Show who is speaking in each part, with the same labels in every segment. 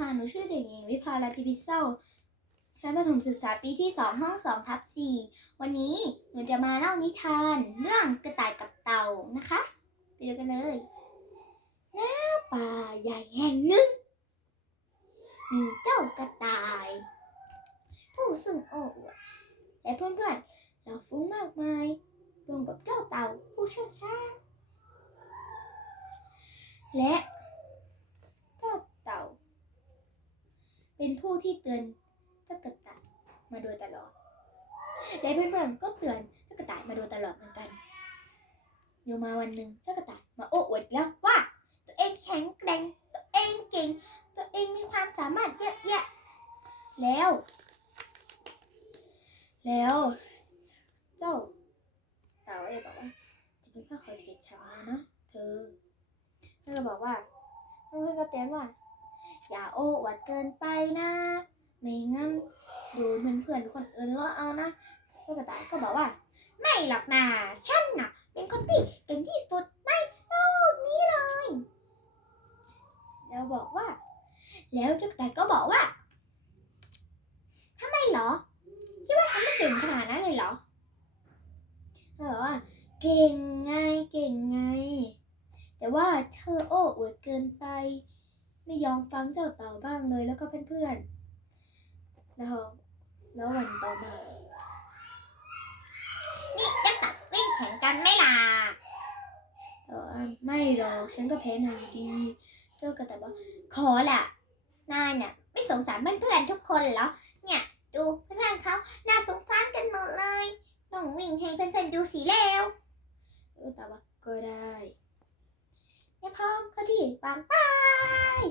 Speaker 1: ค่ะ หนูชื่อเด็กหญิงวิภาลาพิพิเศร้าชั้นประถมศึกษาปีที่สองห้องสองทับสี่วันนี้หนูจะมาเล่านิทาน เรื่องกระต่ายกับเต่านะคะ ไปดูกันเลยหน้าป่าใหญ่แห่งหนึ่ง มีเจ้ากระต่าย ผู้ซึ่งโอ้อวดและเพื่อนๆเราฟุ้งมากมายรวมกับเจ้าเต่าผู้ชี่ยวชาและเจ้าเต่า เป็นผู้ที่เตือนเจ้ากระต่ายมาโดยตลอด และเพื่อนๆก็เตือนเจ้ากระต่ายมาโดยตลอดเหมือนกันอยู่มาวันหนึ่งเจ้ากระต่ายมาโอ้อวดแล้วว่า ตัวเองแข็งแกร่งตัวเองเก่ง ตัวเองมีความสามารถเยอะแยะ แล้ว แล้ว เจ้าเต่าเอ๋บอกว่าจะเป็นข้าขอเกลียดชังนะนะเธอเพื่อนก็บอกว่าเพื่อนก็เตือนว่า อย่าโอ้อวดเกินไปนะ ไม่งั้นดูเพื่อนคนอื่นล้อเอานะเจ้ากต่าก็บอกว่า ไม่หรอกนะฉันน่ะ เป็นคนที่เก่งที่สุดในโลกนี้เลย แล้วบอกว่า แล้วเจ้ากต่าก็บอกว่าทำไมเหรอคิดว่าฉันไม่เก่งขนาดนั้นเลยเหรอเธอบอกว่า เก่งไงเก่งไง แต่ว่าเธอโอ้อวดเกินไป ไม่ยอมฟังเจ้าเต่าบ้างเลยแล้วก็เพื่อนๆแล้วแล้ววันต่อมานี่จะกลับวิ่งแข่งกันไหม่ล่ะแต่ว่าไม่หรอกฉันก็แพ้นายอยู่ดี เจ้ากระต่ายบอกขอแหละนายเนี่ยไม่สงสารเพื่อนๆทุกคนเหรอเนี่ยดูเพื่อนๆเขาน่าสงสารกันหมดเลย ต้องวิ่งให้เพื่อนๆดูสีแล้วเออแต่ว่าก็ได้ เนี่ยพร้อมเข้าที่วางไป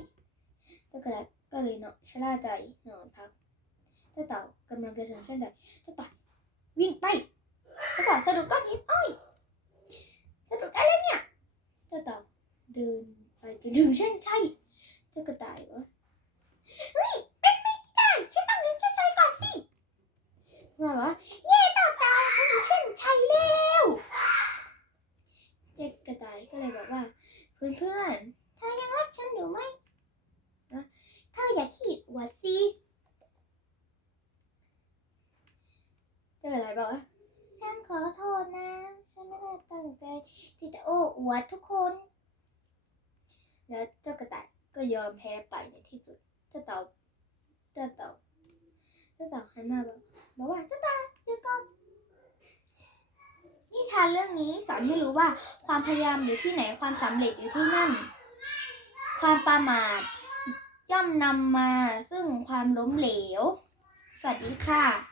Speaker 1: เจ้ากระต่ายก็เลยเนาะชะล่าใจนอนพักเจ้าเต่ากำลังจะเฉลิมช่วยใจเจ้าเต่าวิ่งไปแล้วก็สะดุดก้อนหินอ้อยสะดุดอะไรเนี่ยเจ้าเต่าเดินไปจนถึงเส้นชัยเจ้ากระต่ายวะเฮ้ยเป็นไปไม่ได้ฉันต้องถึงเส้นชัยก่อนสิมาว่าเย่เต่าเต่าถึงเส้นชัยแล้วเจ้ากระต่ายก็เลยบอกว่า เพื่อนเพื่อนๆ เธอยังรักฉันอยู่ไหมนะเธออย่าขี้อวดสิเจ้ากระต่ายบอกว่าฉันขอโทษนะ ฉันไม่ได้ตั้งใจที่จะโอ้อวดทุกคน แล้วเจ้ากระต่ายก็ยอมแพ้ไปในที่สุด เจ้าเต่า เจ้าเต่า เจ้าเต่าหันมาบอกบอกว่าเจ้าเต่าย ทานเรื่องนี้สอนให้รู้ว่าความพยายามอยู่ที่ไหนความสำเร็จอยู่ที่นั่น ความประมาทย่อมนำมาซึ่งความล้มเหลว สวัสดีค่ะ